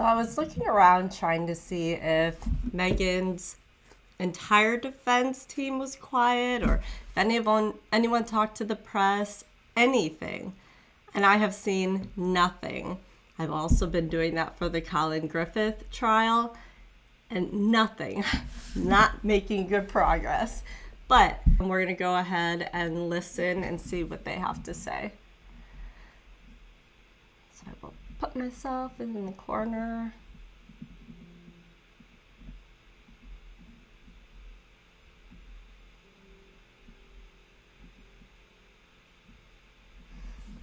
So I was looking around trying to see if Megan's entire defense team was quiet or if anyone talked to the press, anything. And I have seen nothing. I've also been doing that for the Colin Griffith trial and nothing, not making good progress. But we're gonna go ahead and listen and see what they have to say. So I will put myself in the corner.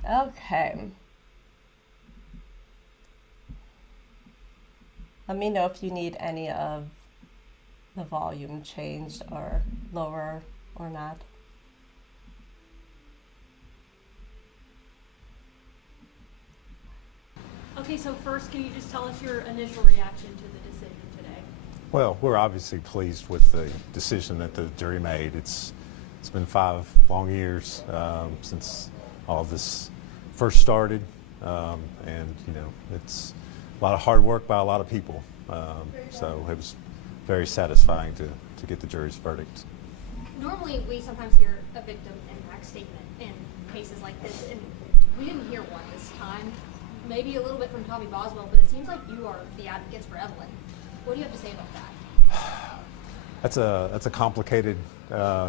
Okay. Let me know if you need any of the volume changed or lower or not. Okay, so first, can you just tell us your initial reaction to the decision today? Well, we're obviously pleased with the decision that the jury made. It's been 5 long years since all of this first started, and it's a lot of hard work by a lot of people. So it was very satisfying to get the jury's verdict. Normally, we sometimes hear a victim impact statement in cases like this, and we didn't hear one this time. Maybe a little bit from Tommy Boswell, but it seems like you are the advocates for Evelyn. What do you have to say about that? That's a complicated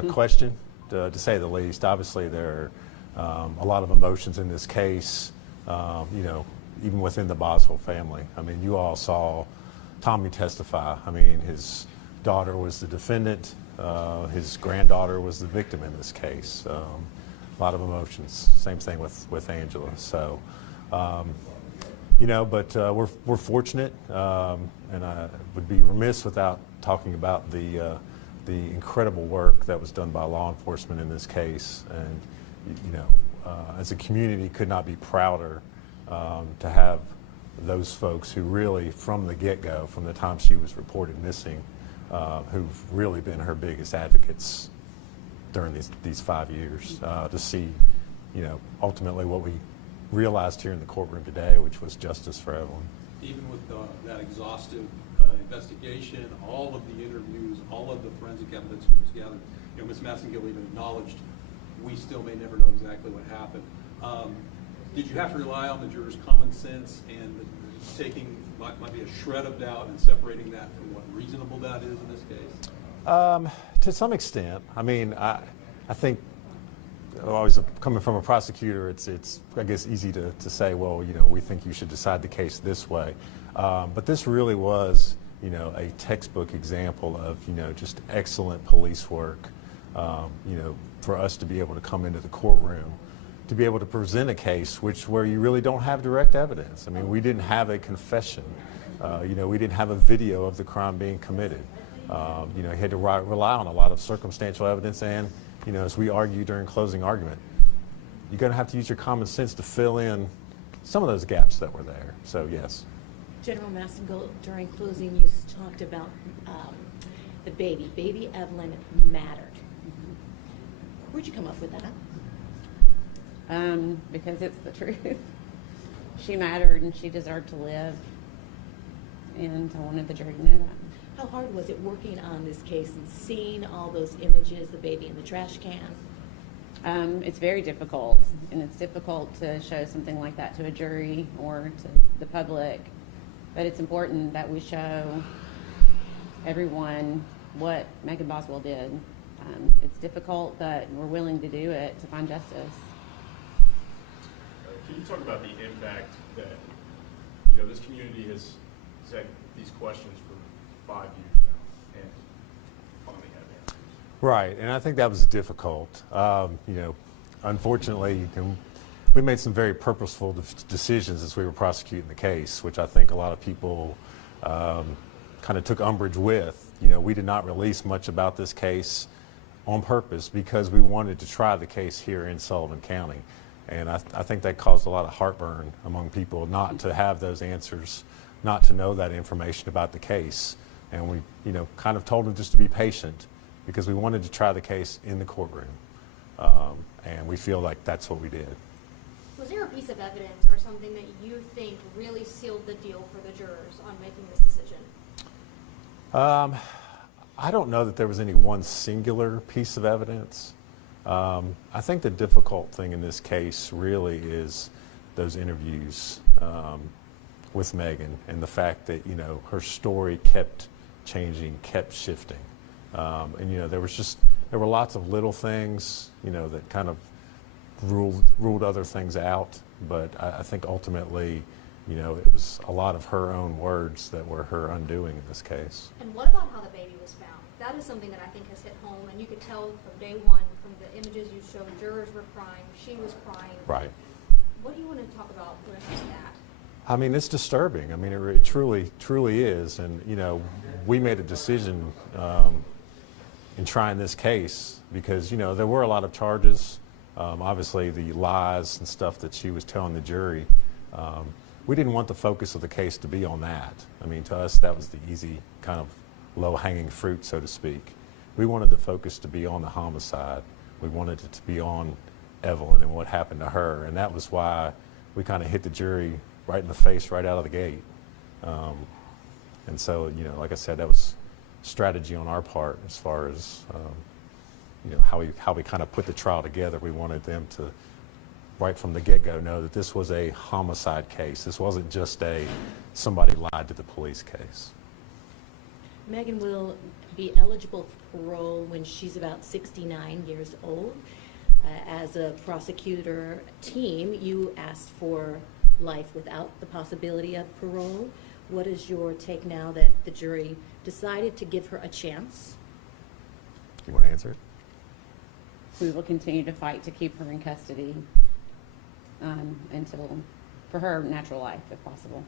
question, to say the least. Obviously, there are a lot of emotions in this case, even within the Boswell family. I mean, you all saw Tommy testify. I mean, his daughter was the defendant. His granddaughter was the victim in this case. A lot of emotions. Same thing with Angela. So, but we're fortunate, and I would be remiss without talking about the incredible work that was done by law enforcement in this case. And as a community, could not be prouder to have those folks who really, from the get-go, from the time she was reported missing, who've really been her biggest advocates during these 5 years, to see, ultimately what we realized here in the courtroom today, which was justice for Evelyn. Even with that exhaustive investigation, all of the interviews, all of the forensic evidence that was gathered, Ms. Massengill even acknowledged we still may never know exactly what happened. Did you have to rely on the jurors' common sense and taking might be a shred of doubt and separating that from what reasonable doubt is in this case? To some extent. I mean, I think always coming from a prosecutor, it's I guess easy to say, well, we think you should decide the case this way. But this really was, a textbook example of, just excellent police work. For us to be able to come into the courtroom, to be able to present a case where you really don't have direct evidence. I mean, we didn't have a confession. We didn't have a video of the crime being committed. You had to rely on a lot of circumstantial evidence, and as we argued during closing argument, you're going to have to use your common sense to fill in some of those gaps that were there. So yes. General Massengill, during closing, you talked about the baby. Baby Evelyn mattered. Where'd you come up with that? Because it's the truth. She mattered and she deserved to live, and I wanted the jury to know that. How hard was it working on this case and seeing all those images, the baby in the trash can? It's very difficult, and it's difficult to show something like that to a jury or to the public, but it's important that we show everyone what Megan Boswell did. It's difficult, but we're willing to do it to find justice. Can you talk about the impact that this community has had these questions for 5 years now and finally have answers? Right, and I think that was difficult. Unfortunately, we made some very purposeful decisions as we were prosecuting the case, which I think a lot of people kind of took umbrage with. We did not release much about this case on purpose because we wanted to try the case here in Sullivan County. And I think that caused a lot of heartburn among people not to have those answers, not to know that information about the case. And we, kind of told them just to be patient because we wanted to try the case in the courtroom. And we feel like that's what we did. Was there a piece of evidence or something that you think really sealed the deal for the jurors on making this decision? I don't know that there was any one singular piece of evidence. I think the difficult thing in this case really is those interviews with Megan, and the fact that, you know, her story kept changing, kept shifting. And, you know, there were lots of little things, you know, that kind of ruled other things out. But I think ultimately, you know, it was a lot of her own words that were her undoing in this case. And what about how the baby was found? That is something that I think has hit home, and you could tell from day one, from the images you showed, jurors were crying, she was crying. Right. What do you want to talk about the rest of that? I mean, it's disturbing. I mean, it truly is. And, you know, we made a decision in trying this case because, you know, there were a lot of charges. Obviously, the lies and stuff that she was telling the jury. We didn't want the focus of the case to be on that. I mean, to us, that was the easy kind of low-hanging fruit, so to speak. We wanted the focus to be on the homicide. We wanted it to be on Evelyn and what happened to her. And that was why we kind of hit the jury right in the face right out of the gate. And so, you know, like I said, that was strategy on our part as far as, you know, how we kind of put the trial together. We wanted them to, right from the get-go, know that this was a homicide case. This wasn't just a somebody lied to the police case. Megan will be eligible for parole when she's about 69 years old. As a prosecutor team, you asked for life without the possibility of parole. What is your take now that the jury decided to give her a chance? You want to answer it? We will continue to fight to keep her in custody for her natural life, if possible.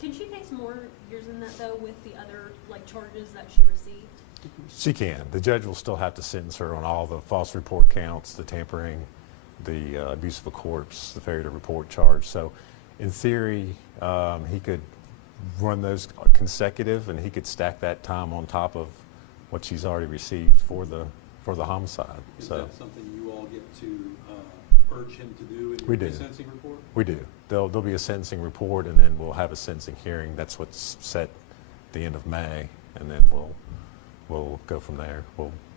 Can she face more years than that, though, with the other charges that she received? She can. The judge will still have to sentence her on all the false report counts, the tampering, the abuse of a corpse, the failure to report charge. So in theory, he could run those consecutive, and he could stack that time on top of what she's already received for the homicide. Is So that something you all get to urge him to do in We your do. sentencing report? we do. There'll be a sentencing report, and then we'll have a sentencing hearing. That's what's set the end of May, and then we'll go from there.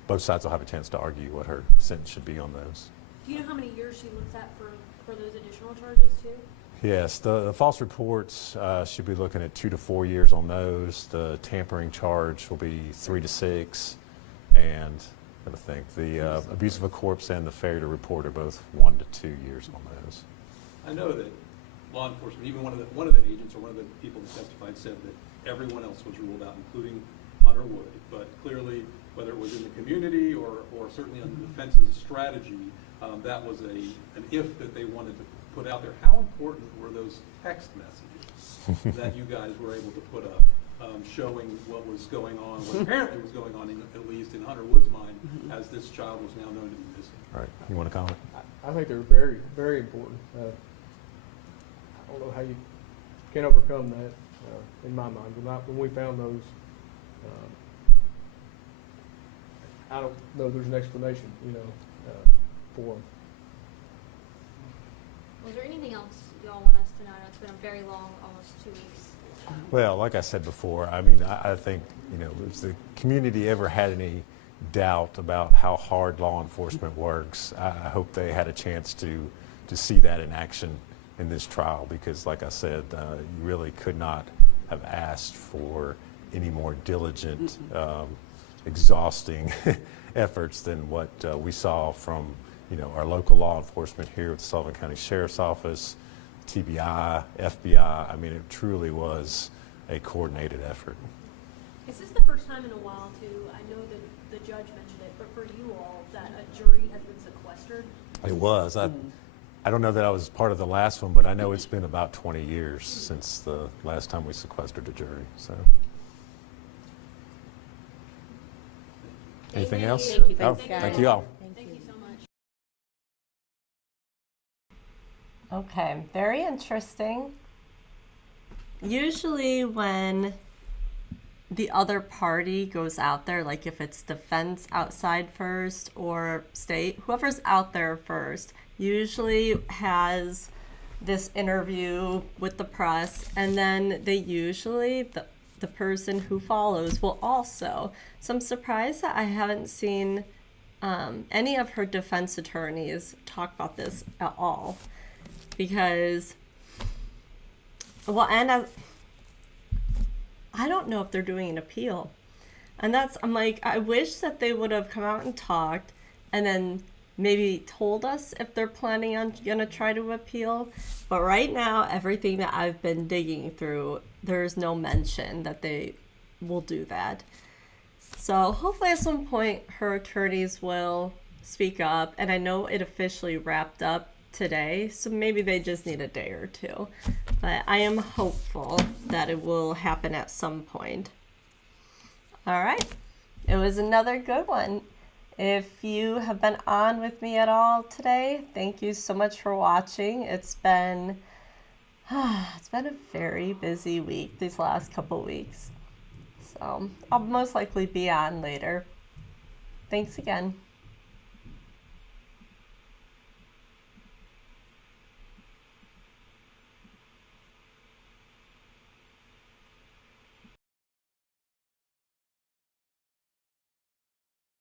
Both sides will have a chance to argue what her sentence should be on those. Do you know how many years she looks at for those additional charges, too? Yes, the false reports should be looking at 2 to 4 years on those. The tampering charge will be 3 to 6, and I think the abuse of a corpse and the failure to report are both 1 to 2 years on those. I know that law enforcement, even one of the agents or one of the people that testified said that everyone else was ruled out, including Hunter Wood. But clearly, whether it was in the community or certainly on the defense's strategy, that was an if that they wanted to put out there. How important were those text messages that you guys were able to put up, showing what was going on, what apparently was going on, at least in Hunter Wood's mind, as this child was now known to be missing? All right, you want to comment? I think they're very, very important. I don't know how you can overcome that, in my mind. When we found those, I don't know there's an explanation, for them. Was there anything else y'all want us to know? I know it's been a very long, almost 2 weeks. Well, like I said before, I mean, I think, if the community ever had any doubt about how hard law enforcement works, I hope they had a chance to see that in action in this trial, because like I said, you really could not have asked for any more diligent, exhausting efforts than what we saw from our local law enforcement here with the Sullivan County Sheriff's Office, TBI, FBI. I mean, it truly was a coordinated effort. Is this the first time in a while, too? I know that the judge mentioned it, but for you all, that a jury has been sequestered? It was. I don't know that I was part of the last one, but I know it's been about 20 years since the last time we sequestered a jury. So, anything else? Thank you. Oh, Thanks, thank you all. Thank you so much. Okay, very interesting. Usually when the other party goes out there, like if it's defense outside first or state, whoever's out there first usually has this interview with the press, and then they usually, the person who follows will also. So I'm surprised that I haven't seen any of her defense attorneys talk about this at all, because, well, and I don't know if they're doing an appeal. And I'm like, I wish that they would have come out and talked and then maybe told us if they're planning on gonna try to appeal. But right now, everything that I've been digging through, there's no mention that they will do that. So hopefully at some point her attorneys will speak up. And I know it officially wrapped up today, so maybe they just need a day or two. But I am hopeful that it will happen at some point. All right, it was another good one. If you have been on with me at all today, thank you so much for watching. It's been a very busy week these last couple weeks. So I'll most likely be on later. Thanks again.